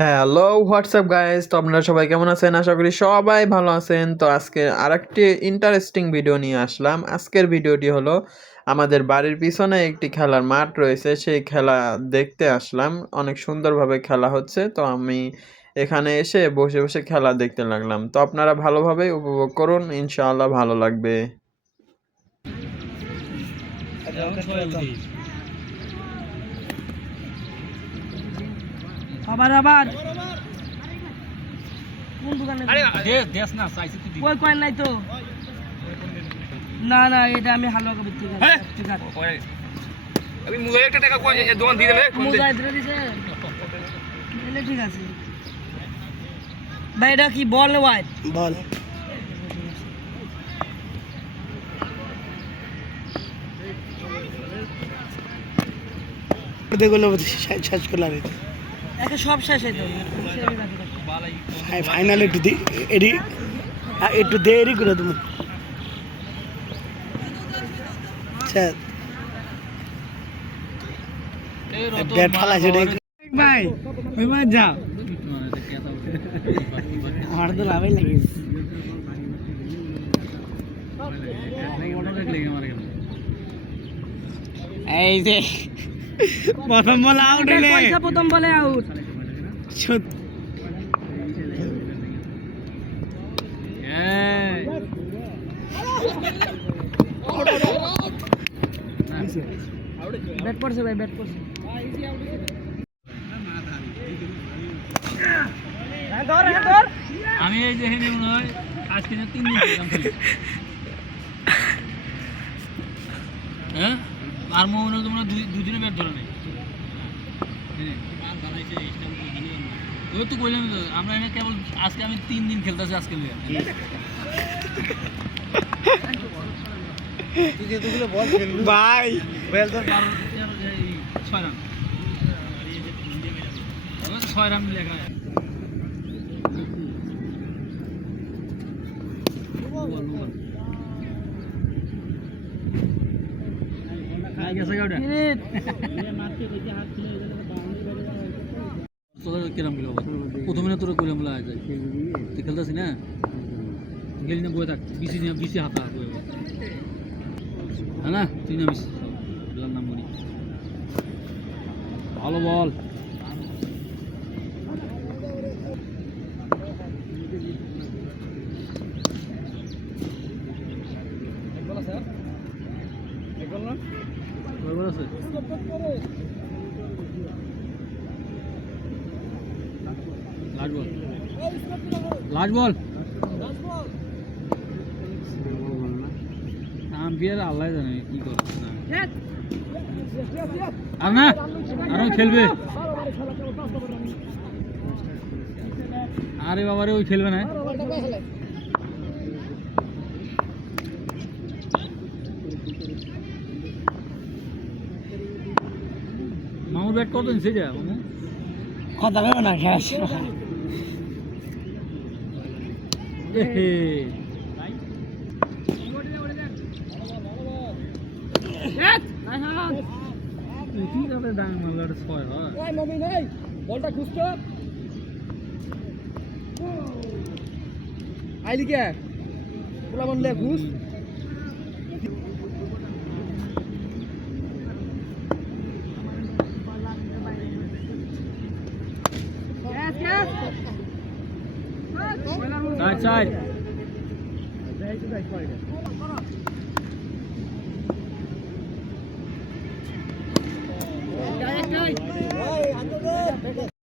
Hello WhatsApp guys তো আপনারা সবাই কেমন আছেন? আশা করি সবাই ভালো আছেন। তো আজকে আরেকটি ইন্টারেস্টিং ভিডিও নিয়ে আসলাম। আজকের ভিডিওটি হলো আমাদের বাড়ির পিছনে একটি খেলার মাঠ রয়েছে। সেই খেলা দেখতে আসলাম। অনেক সুন্দরভাবে খেলা হচ্ছে। তো আমি এখানে এসে বসে বসে খেলা দেখতে লাগলাম। তো আপনারা ভালোভাবে উপভোগ করুন। ইনশাআল্লাহ ভালো লাগবে। আবার আবার। কোন দোকানে? দেশ না চাইছি তুই ওই কয়েন নাই তো? না না এটা আমি হালুয়া কবি ঠিক আছে হ্যাঁ? ঠিক আছে। আমি মুজাই একটা টাকা কই দোকান দিয়ে দিছে? এলে ঠিক আছে। ভাই এটা কি বল না বল। দেখল শেষ করলাম। সব শেষ ফাইনাল একটু দি এডি হ্যাঁ, একটু দে এডি করে তুমি আচ্ছা। ব্যাট ফালাইছে ভাই ওই মা যাও আমার তো লাভই লাগে এই যে প্রথম বল আউট হইলে। পয়সা প্রথম বলে আউট ব্যাট করছে ভাই ব্যাট করছে। হ্যাঁ, হ্যাঁ, আমি এই যে হেনে মনে হয় আজকে তিন দিন হ্যাঁ? আর মনে তোমরা দুদিনে ব্যাট ধরে নেই। ওই তো কইলাম আমরা এনে কেবল আজকে আমি তিন দিন খেলতেছি আজকে। ভাই। এই, ছয় রান। ছয় রান লেখা কিরম গেল প্রথমে না তোরা কইলাম লা যায়। তুই খেলতাছি না? গেলি না বয়ে থাক। বিসি নিয়ে বিসি হাতা হ্যাঁ না? তুই না নাম বলি ভালো বল। আছে। আম্পিয়ার আল্লাহ জানে কি আরও খেলবে। আরে বাবারে ওই খেলবে না। মামুর ব্যাট কত দিন সেটা মামু কথা ভেবে না খেলা ডাং মারলে ছয় হয়? মমি নেই বলটা খুঁজতো আইলি কে বলা বললে ঘুষ চার চার